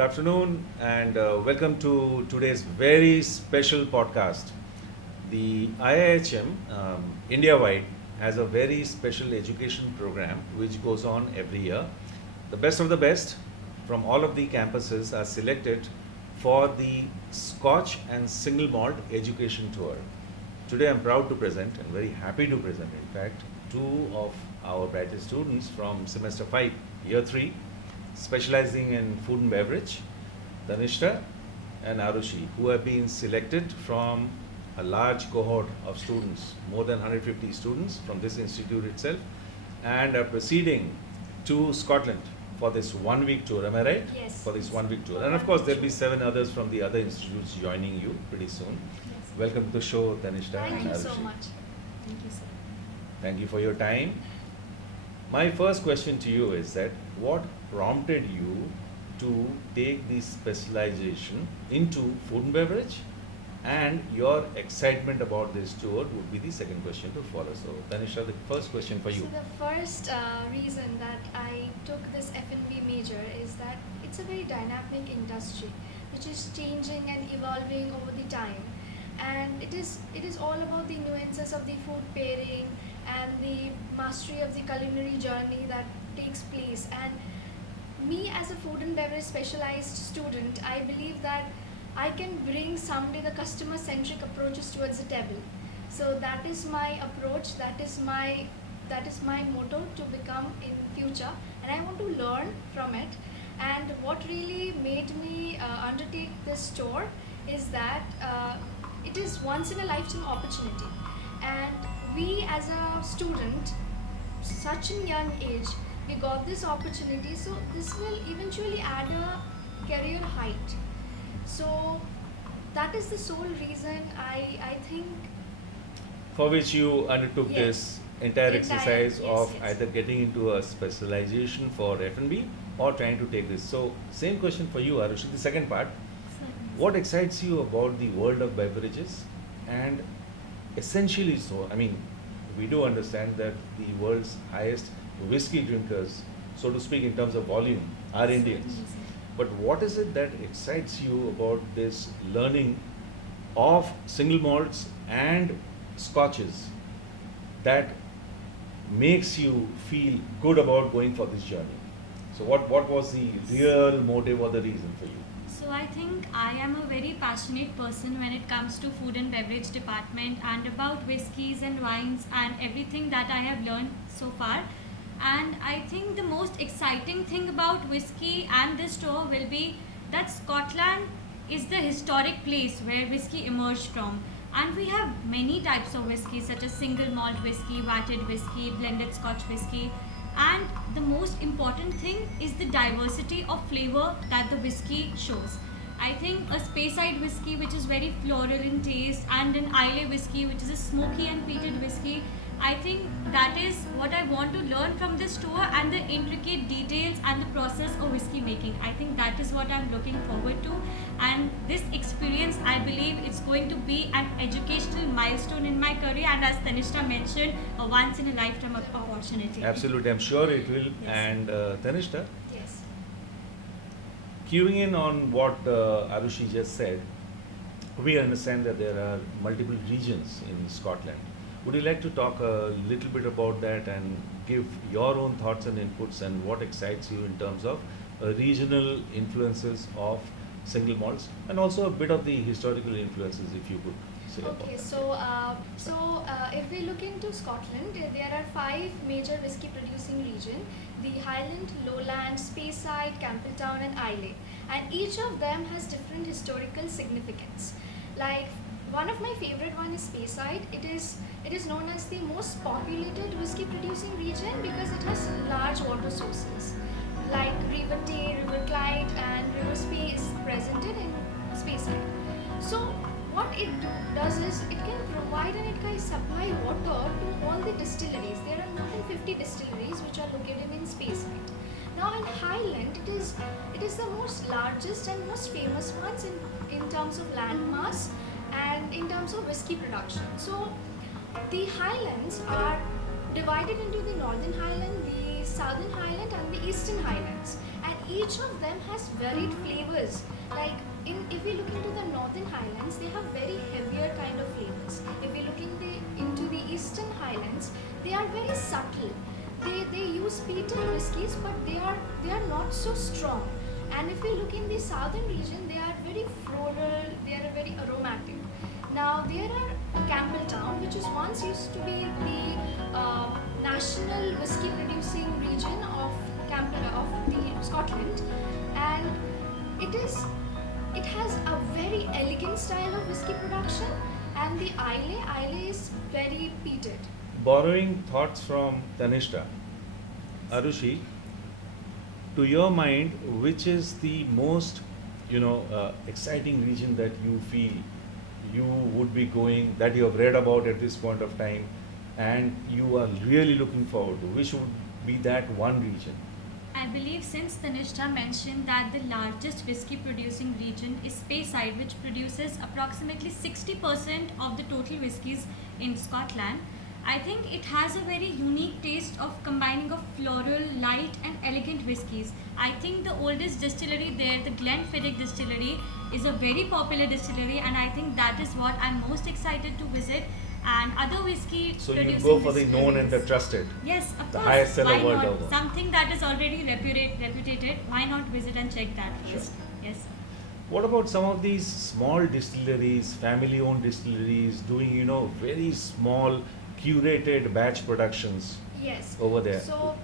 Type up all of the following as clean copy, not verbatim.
good afternoon, and welcome to today's very special podcast. The IIHM India-wide has a very special education program which goes on every year. The best of the best from all of the campuses are selected for the Scotch and Single Malt Education Tour. Today I'm proud to present and very happy to present, in fact, two of our brightest students from semester 5, year 3, specializing in food and beverage, Tanishtha and Aarushi, who have been selected from a large cohort of students, more than 150 students from this institute itself, and are proceeding to Scotland for this 1 week tour. Am I right? Yes. For this 1 week tour. And of course, there'll be 7 others from the other institutes joining you pretty soon. Yes. Welcome to the show, Tanishtha and Thank you Aarushi. so much. Thank you, sir. Thank you for your time. My first question to you is that what prompted you to take the specialization into food and beverage, and your excitement about this tour would be the second question to follow. So, Tanisha, the first question for you. So the first reason that I took this F&B major is that it's a very dynamic industry which is changing and evolving over the time, and it is all about the nuances of the food pairing and the mastery of the culinary journey that takes place. And me as a food and beverage specialized student, I believe that I can bring someday the customer centric approaches towards the table. So that is my approach, that is my motto to become in future, and I want to learn from it. And what really made me undertake this tour is that it is once in a lifetime opportunity, and we as a student, such a young age, we got this opportunity, so this will eventually add a career height. So that is the sole reason I think. For which you undertook Yes. this entire exercise yes, of yes. either getting into a specialization for F&B or trying to take this. So, same question for you, Aarushi, the second part. What excites you about the world of beverages? And essentially so, I mean, we do understand that the world's highest whiskey drinkers, so to speak, in terms of volume, are Indians. But what is it that excites you about this learning of single malts and scotches that makes you feel good about going for this journey? So what was the real motive or the reason for you? So I think I am a very passionate person when it comes to food and beverage department and about whiskies and wines and everything that I have learned so far. And I think the most exciting thing about whiskey and this tour will be that Scotland is the historic place where whiskey emerged from. And we have many types of whiskey such as single malt whiskey, vatted whiskey, blended Scotch whiskey. And the most important thing is the diversity of flavor that the whiskey shows. I think a Speyside whiskey which is very floral in taste and an Islay whiskey which is a smoky and peated whiskey, I think that is what I want to learn from this tour, and the intricate details and the process of whiskey making. I think that is what I'm looking forward to, and this experience, I believe it's going to be an educational milestone in my career, and as Tanishtha mentioned, a once in a lifetime opportunity. Absolutely, I'm sure it will. Yes. And Tanishtha, Yes. queuing in on what Aarushi just said, we understand that there are multiple regions in Scotland. Would you like to talk a little bit about that and give your own thoughts and inputs, and what excites you in terms of regional influences of single malts, and also a bit of the historical influences, if you could say about Okay, that? so if we look into Scotland, there are 5 major whiskey producing regions: the Highland, Lowland, Speyside, Campbelltown, and Islay. And each of them has different historical significance. Like, one of my favorite one is Speyside. It is known as the most populated whiskey producing region because it has large water sources like River Tay, River Clyde, and River Spey is presented in Speyside. So what it does is it can provide and it can supply water to all the distilleries. There are more than 50 distilleries which are located in Speyside. Now in Highland, it is the most largest and most famous ones in terms of landmass and in terms of whiskey production. So the Highlands are divided into the Northern Highland, the Southern Highland, and the Eastern Highlands. And each of them has varied flavors. Like if we look into the Northern Highlands, they have very heavier kind of flavors. If we look into the Eastern Highlands, they are very subtle. They use peated whiskies, but they are not so strong. And if we look in the southern region, they are very floral, they are very aromatic. Now there are Campbelltown, which is once used to be the national whiskey producing region of the Scotland, and it has a very elegant style of whiskey production, and the Islay is very peated. Borrowing thoughts from Tanishtha, Aarushi, to your mind, which is the most, exciting region that you feel you would be going, that you have read about at this point of time, and you are really looking forward to? Which would be that one region? I believe since Tanishtha mentioned that the largest whiskey producing region is Speyside, which produces approximately 60% of the total whiskies in Scotland, I think it has a very unique taste of combining of floral, light and elegant whiskies. I think the oldest distillery there, the Glenfiddich distillery, is a very popular distillery, and I think that is what I'm most excited to visit. And other whiskey So you producing go for the known and the distilleries. trusted. Yes, of The course. highest seller Why world not? over. Something that is already reputed. Why not visit and check that first? Yes. What about some of these small distilleries, family-owned distilleries, doing very small, curated batch productions Yes. over there? So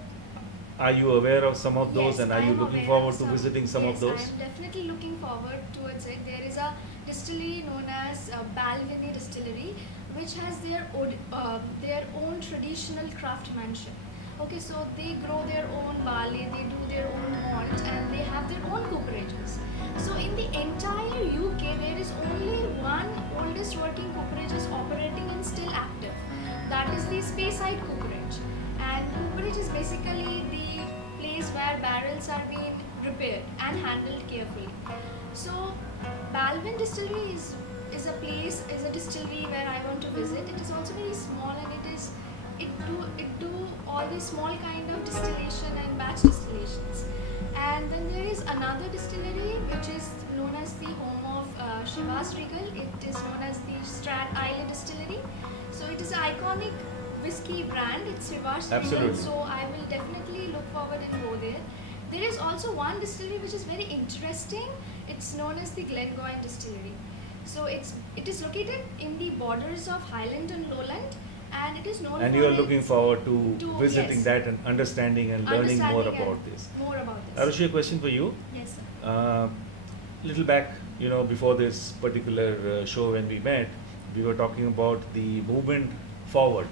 Are you aware of some of those, yes, and are I you am looking aware forward of to some. visiting some Yes, of those? I am definitely looking forward towards it. There is a distillery known as Balvenie Distillery, which has their own traditional craftsmanship. Okay, so they grow their own barley, they do their own malt, and they have their own cooperages. So in the entire UK, there is only one oldest working cooperage operating and still active. That is the Speyside Cooperage. And cooperage is basically the place where barrels are being repaired and handled carefully. So Balvin Distillery is a distillery where I want to visit. It is also very small, and it do all the small kind of distillation and batch distillations. And then there is another distillery which is known as the home of Chivas Regal. It is known as the Strat Island Distillery. So it is an iconic whiskey brand. It's Chivas Regal. Absolutely. So I will definitely look forward and go there. There is also one distillery which is very interesting. It's known as the Glengoyne Distillery. So it is located in the borders of Highland and Lowland, and it is known And for you are its- looking forward to visiting yes, that and understanding and learning more understanding about and this. More about this. Aarushi, a question for you. Yes, sir. Little back, before this particular show when we met, we were talking about the movement forward,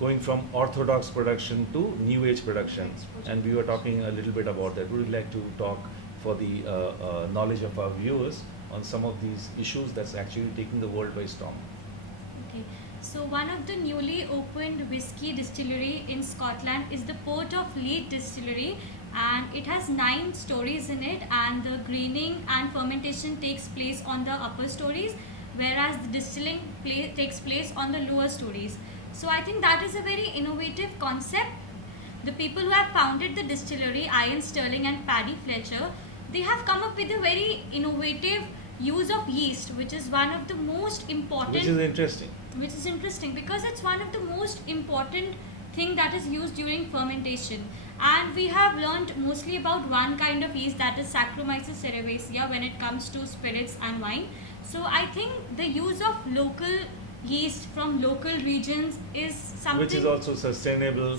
going from orthodox production to new age production, and we were talking a little bit about that. Would you like to talk for the knowledge of our viewers on some of these issues that's actually taking the world by storm? Okay. So one of the newly opened whiskey distillery in Scotland is the Port of Leith Distillery, and it has 9 stories in it, and the graining and fermentation takes place on the upper stories, whereas the distilling takes place on the lower stories. So I think that is a very innovative concept. The people who have founded the distillery, Ian Sterling and Paddy Fletcher, they have come up with a very innovative use of yeast, which is one of the most important. Which is interesting. Which is interesting because it's one of the most important thing that is used during fermentation. And we have learned mostly about one kind of yeast, that is Saccharomyces cerevisiae, when it comes to spirits and wine. So I think the use of local yeast from local regions is something Which is also sustainable.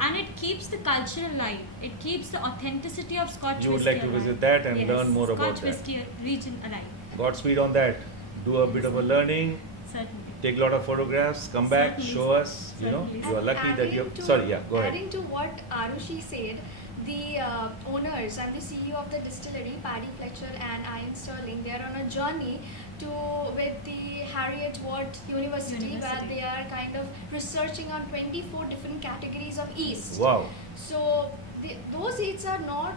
And it keeps the culture alive. It keeps the authenticity of Scotch You would whiskey like to alive. visit that and Yes, learn more Scotch about that. whiskey region alive. Godspeed on that. Do a bit of a learning, Certainly. take a lot of photographs, come back, Certainly, show sir. us. Certainly. You are And lucky that adding you. to- Sorry, yeah, go ahead. Adding to what Aarushi said, the owners and the CEO of the distillery, Paddy Fletcher and Ian Sterling, they are on a journey with the Harriet Ward University, where they are kind of researching on 24 different categories of yeast. Wow. So those yeasts are not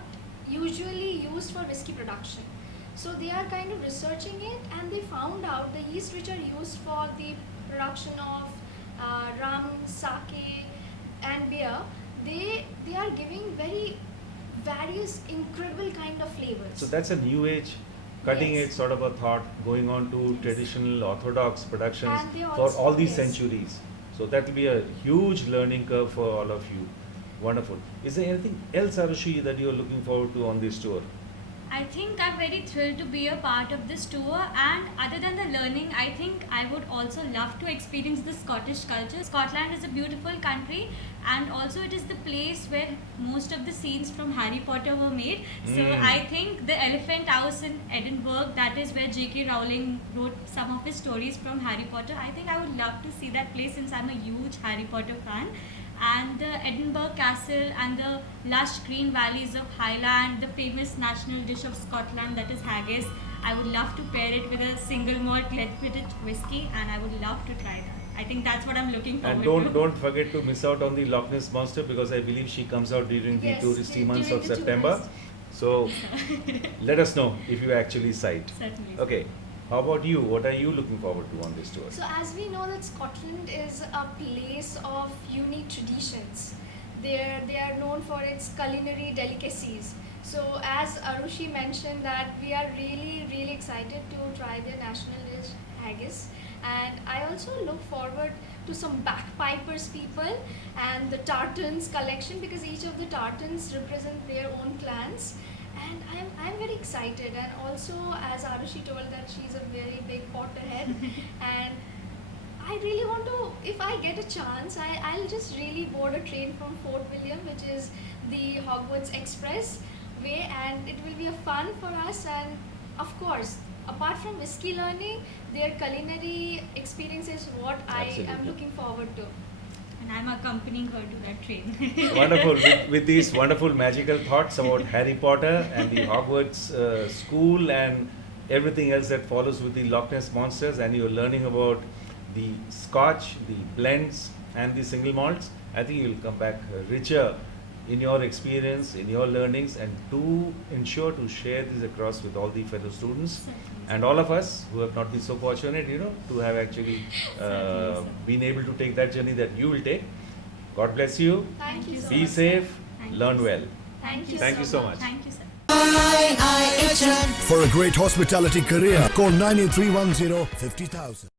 usually used for whiskey production. So they are kind of researching it, and they found out the yeast which are used for the production of rum, sake, and beer. They are giving very various incredible kind of flavors. So that's a new age, cutting Yes. edge sort of a thought going on to Yes. traditional orthodox productions And they for also- all these yes. centuries. So that will be a huge learning curve for all of you. Wonderful. Is there anything else, Aarushi, that you're looking forward to on this tour? I think I'm very thrilled to be a part of this tour, and other than the learning, I think I would also love to experience the Scottish culture. Scotland is a beautiful country, and also it is the place where most of the scenes from Harry Potter were made. So I think the Elephant House in Edinburgh, that is where J.K. Rowling wrote some of his stories from Harry Potter. I think I would love to see that place since I'm a huge Harry Potter fan. And the Edinburgh Castle and the lush green valleys of Highland, the famous national dish of Scotland, that is haggis. I would love to pair it with a single malt Glenfiddich whiskey, and I would love to try that. I think that's what I'm looking forward And to. don't forget to miss out on the Loch Ness Monster, because I believe she comes out during the Yes, touristy months during of the September. tourist. So let us know if you actually sight. Certainly. Okay. How about you? What are you looking forward to on this tour? So as we know that Scotland is a place of unique traditions. They are known for its culinary delicacies. So as Aarushi mentioned that we are really excited to try their national dish haggis, and I also look forward to some bagpipers people and the tartans collection, because each of the tartans represent their own clans. And I'm very excited, and also as Aarushi told that she's a very big Potterhead, and I really want to, if I get a chance, I'll just really board a train from Fort William, which is the Hogwarts Express way, and it will be a fun for us. And of course, apart from whiskey learning, their culinary experience is what I am Absolutely. looking forward to. And I'm accompanying her to that train. Wonderful. With these wonderful magical thoughts about Harry Potter and the Hogwarts school and everything else that follows with the Loch Ness monsters, and you're learning about the Scotch, the blends, and the single malts, I think you'll come back richer in your experience, in your learnings, and to ensure to share this across with all the fellow students Certainly. and all of us who have not been so fortunate, to have actually Certainly, been able to take that journey that you will take. God bless you. Thank you so Be much. safe. Thank you. Learn well. Thank you Thank you so much. Thank you, sir. IIHM. For a great hospitality career, call 98310 50,000.